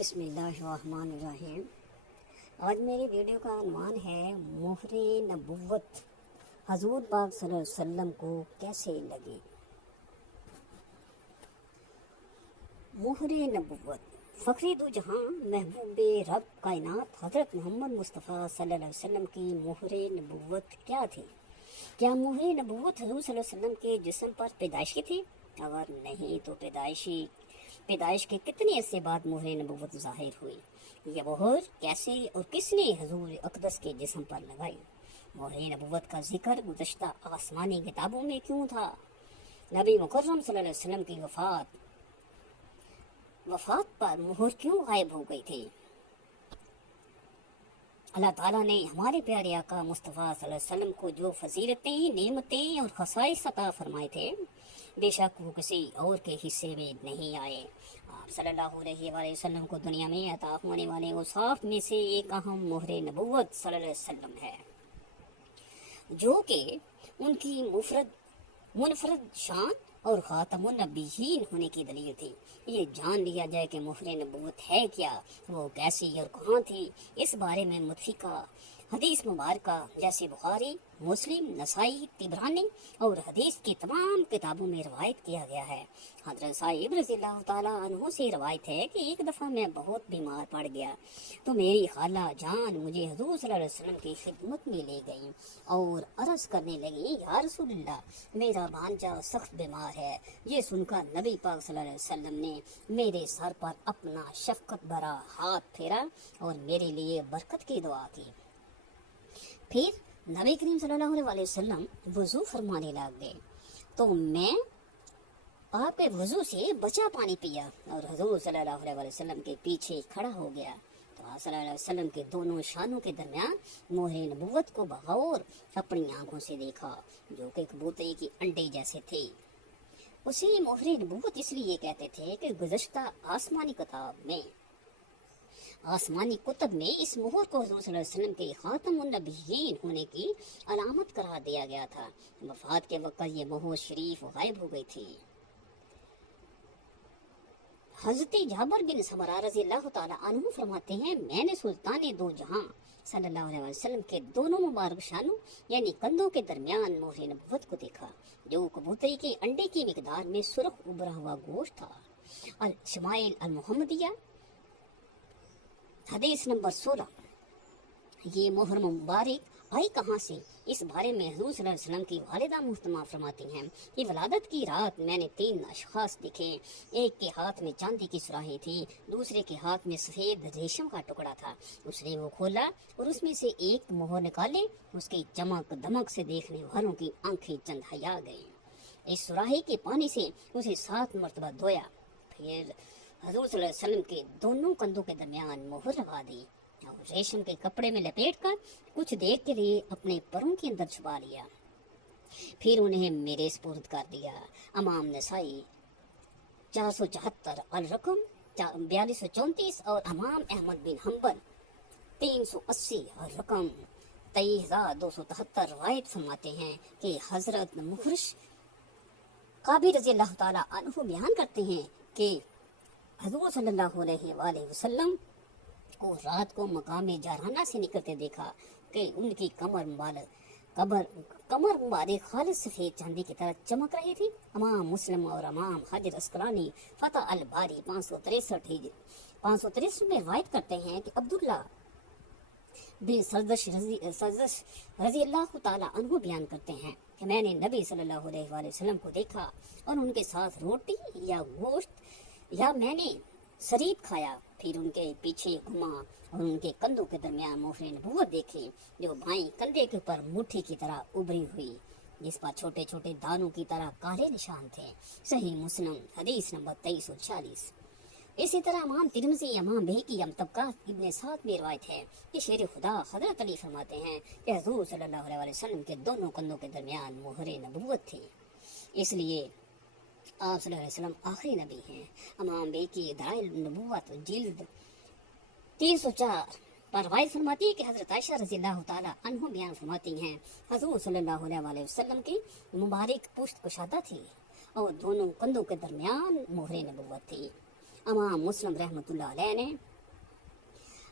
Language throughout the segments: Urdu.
بسم اللہ الرحمن الرحیم۔ آج میری ویڈیو کا عنوان ہے مہر نبوت حضور پاک صلی اللہ علیہ وسلم کو کیسے لگی۔ مہر نبوت فخر دو جہاں محبوب رب کائنات حضرت محمد مصطفیٰ صلی اللہ علیہ وسلم کی مہر نبوت کیا تھی؟ کیا مہر نبوت حضور صلی اللہ علیہ وسلم کے جسم پر پیدائش کی تھی؟ اگر نہیں تو پیدائش کے کتنے عرصے بعد مہر نبوت ظاہر ہوئی؟ یہ مہر کیسے اور کس نے حضور اقدس کے جسم پر لگائی؟ مہر نبوت کا ذکر گزشتہ آسمانی کتابوں میں کیوں تھا؟ نبی مکرم صلی اللہ علیہ وسلم کی وفات پر مہر کیوں غائب ہو گئی تھی؟ اللہ تعالیٰ نے ہمارے پیارے آقا مصطفیٰ صلی اللہ علیہ وسلم کو جو فضیلتیں، نعمتیں اور خصائص عطا فرمائے تھے، بے شک وہ کسی اور کے حصے میں نہیں آئے۔ آپ صلی اللہ علیہ وآلہ وسلم کو دنیا میں عطا ہونے والے اوصاف میں سے ایک اہم مہر نبوت صلی اللہ علیہ وسلم ہے، جو کہ ان کی منفرد شان اور خاتم النبیین ہونے کی دلیل تھی۔ یہ جان لیا جائے کہ مہر نبوت ہے کیا، وہ کیسی اور کہاں تھی۔ اس بارے میں متفقہ حدیث مبارکہ جیسے بخاری، مسلم، نسائی، طبرانی اور حدیث کی تمام کتابوں میں روایت کیا گیا ہے۔ حضرت صاحب رضی اللہ تعالیٰ عنہ سے روایت ہے کہ ایک دفعہ میں بہت بیمار پڑ گیا تو میری خالہ جان مجھے حضور صلی اللہ علیہ وسلم کی خدمت میں لے گئیں اور عرض کرنے لگیں، یا رسول اللہ، میرا بھانجا سخت بیمار ہے۔ یہ سن کر نبی پاک صلی اللہ علیہ وسلم نے میرے سر پر اپنا شفقت بھرا ہاتھ پھیرا اور میرے لیے برکت کی دعا کی۔ پھر نبی کریم صلی اللہ علیہ وسلم وضو فرمانے لگ گئے تو میں آپ کے وضو سے بچا پانی پیا اور حضور صلی اللہ علیہ وسلم کے پیچھے کھڑا ہو گیا تو آپ صلی اللہ علیہ وسلم کے دونوں شانوں کے درمیان مہر نبوت کو بغور اپنی آنکھوں سے دیکھا، جو کہ کبوتری کی انڈے جیسے تھے۔ اسے مہر نبوت اس لیے کہتے تھے کہ گزشتہ آسمانی کتب میں اس مہر کو حضور صلی اللہ علیہ وسلم کے خاتم النبیین ہونے کی علامت قرار دیا گیا تھا۔ وفات کے وقت یہ مہر شریف غائب ہو گئی تھی۔ حضرت جابر بن سمرہ رضی اللہ تعالیٰ عنہ فرماتے ہیں، میں نے سلطان دو جہاں صلی اللہ علیہ وسلم کے دونوں مبارک شانوں یعنی کندھوں کے درمیان مہر نبوت کو دیکھا، جو کبوتری کے انڈے کی مقدار میں سرخ ابھرا ہوا گوشت تھا۔ الشمائل المحمدیہ حدیث نمبر 16۔ یہ مہر مبارک آئی کہاں سے؟ اس بارے میں حضور صلی اللہ علیہ وسلم کی والدہ محترمہ فرماتی ہیں کہ ولادت کی رات میں نے 3 اشخاص دیکھے، ایک کے ہاتھ میں چاندی کی سراہی تھی، دوسرے کے ہاتھ میں سفید ریشم کا ٹکڑا تھا۔ اس نے وہ کھولا اور اس میں سے ایک مہر نکالے، اس کی چمک دمک سے دیکھنے والوں کی آنکھیں چند حیا گئیں۔ اس سراہی کے پانی سے اسے 7 مرتبہ دھویا، پھر حضور صلی اللہ علیہ وسلم کے دونوں کندھوں کے درمیان مہر لگا دی اور ریشم کے کپڑے میں لپیٹ کر کچھ دیر کے لیے اپنے پروں کے اندر چھپا لیا، پھر انہیں میرے سپرد کر دیا۔ امام نسائی 474 الرقم 4234 اور امام احمد بن حنبل 380 الرقم 23273 روایت فرماتے ہیں کہ حضرت محرش قابی رضی اللہ تعالیٰ عنہ بیان کرتے ہیں کہ حضور صلی اللہ علیہ وآلہ وسلم کو رات کو مقام جارانہ سے نکلتے دیکھا کہ ان کی کمر مبارک خالص سفید چاندی کی طرح چمک رہی تھی۔ امام مسلم اور امام حجر اسقلانی فتح الباری 563 میں روایت کرتے ہیں کہ عبداللہ بن سردش رضی اللہ تعالیٰ عنہ بیان کرتے ہیں کہ میں نے نبی صلی اللہ علیہ وآلہ وسلم کو دیکھا اور ان کے ساتھ روٹی یا گوشت یا میں نے سریب کھایا، پھر ان کے پیچھے گھما اور ان کے کندھوں کے درمیان مہر نبوت دیکھی، جو بائیں کندھے کے اوپر مٹھی کی طرح ابری ہوئی، جس پر چھوٹے چھوٹے دانوں کی طرح کالے نشان تھے۔ صحیح مسلم حدیث نمبر 2340۔ اسی طرح امام ترمذی، امام بہقی، طبقات ابن سعد میں روایت ہے کہ شیر خدا حضرت علی فرماتے ہیں کہ حضور صلی اللہ علیہ وسلم کے دونوں کندھوں کے درمیان مہر نبوت تھی، اس لیے آپ صلی اللہ علیہ وسلم آخری نبی ہیں۔ امام بہقی دلائل النبوت جلد 304 پر روایت فرماتی ہے کہ حضرت عائشہ رضی اللہ تعالیٰ عنہ بیان فرماتی ہیں، حضور صلی اللہ علیہ وسلم کی مبارک پشت کشادہ تھی اور دونوں کندھوں کے درمیان مہر نبوت تھی۔ امام مسلم رحمۃ اللہ علیہ نے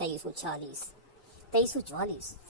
2344,